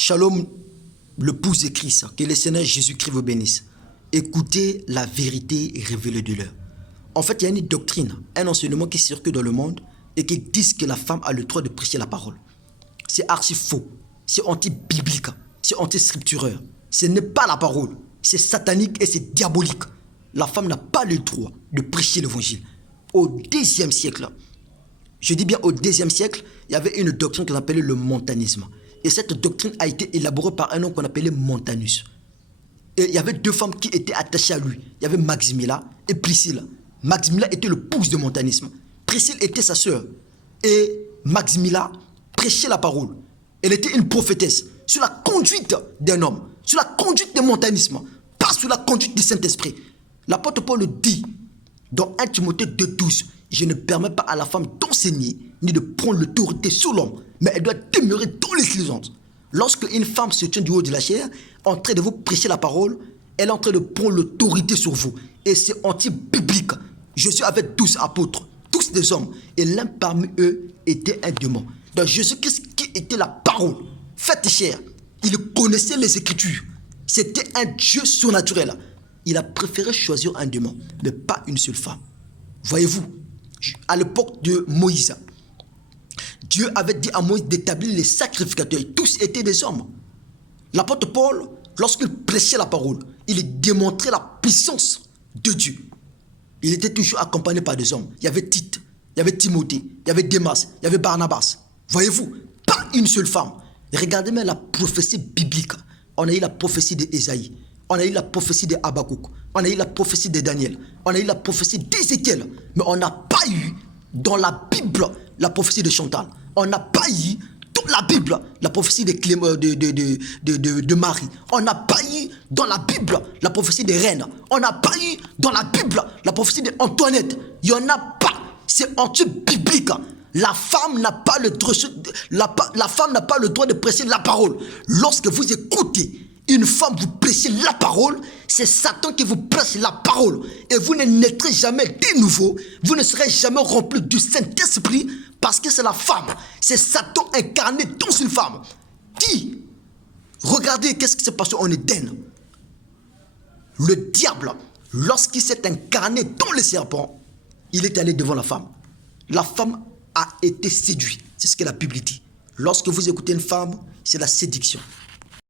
Shalom, le pouce de Christ, que le Seigneur Jésus-Christ vous bénisse. Écoutez la vérité révélée de l'heure. En fait, il y a une doctrine, un enseignement qui circule dans le monde et qui dit que la femme a le droit de prêcher la parole. C'est archi faux, c'est anti-biblique, c'est anti-scriptureur. Ce n'est pas la parole, c'est satanique et c'est diabolique. La femme n'a pas le droit de prêcher l'évangile. Au Xe siècle, je dis bien au Xe siècle, il y avait une doctrine qu'on appelait le montanisme. Et cette doctrine a été élaborée par un homme qu'on appelait Montanus. Et il y avait deux femmes qui étaient attachées à lui. Il y avait Maximilla et Priscilla. Maximilla était le pouce de montanisme. Priscille était sa sœur. Et Maximilla prêchait la parole. Elle était une prophétesse sur la conduite d'un homme, sur la conduite du montanisme, pas sur la conduite du Saint-Esprit. L'apôtre Paul dit dans 1 Timothée 2,12, je ne permets pas à la femme d'enseigner ni de prendre l'autorité sur l'homme, mais elle doit demeurer dans l'excellence. Lorsque une femme se tient du haut de la chair, en train de vous prêcher la parole, elle est en train de prendre l'autorité sur vous. Et c'est anti-biblique. Jésus avait 12 apôtres, tous des hommes, et l'un parmi eux était un démon. Donc Jésus-Christ qui était la parole, faite chair, il connaissait les Écritures. C'était un Dieu surnaturel. Il a préféré choisir un démon, mais pas une seule femme. Voyez-vous, à l'époque de Moïse, Dieu avait dit à Moïse d'établir les sacrificateurs. Tous étaient des hommes. L'apôtre Paul, lorsqu'il prêchait la parole, il démontrait la puissance de Dieu. Il était toujours accompagné par des hommes. Il y avait Tite, il y avait Timothée, il y avait Démas, il y avait Barnabas. Voyez-vous, pas une seule femme. Regardez même la prophétie biblique. On a eu la prophétie d'Ésaïe. On a eu la prophétie de Habakkuk. On a eu la prophétie de Daniel. On a eu la prophétie d'Ézéchiel. Mais on n'a pas eu dans la Bible la prophétie de Chantal. On n'a pas eu dans la Bible la prophétie de Marie. On n'a pas eu dans la Bible la prophétie des reines. On n'a pas eu dans la Bible la prophétie d'Antoinette. Il n'y en a pas. C'est anti-biblique. La femme n'a pas le droit, la femme n'a pas le droit de prêcher la parole. Lorsque vous écoutez une femme vous prêcher la parole, c'est Satan qui vous prêche la parole. Et vous ne naîtrez jamais de nouveau. Vous ne serez jamais rempli du Saint-Esprit parce que c'est la femme. C'est Satan incarné dans une femme. Qui, regardez qu'est-ce qui s'est passé en Éden. Le diable, lorsqu'il s'est incarné dans le serpent, il est allé devant la femme. La femme a été séduite. C'est ce que la Bible dit. Lorsque vous écoutez une femme, c'est la séduction.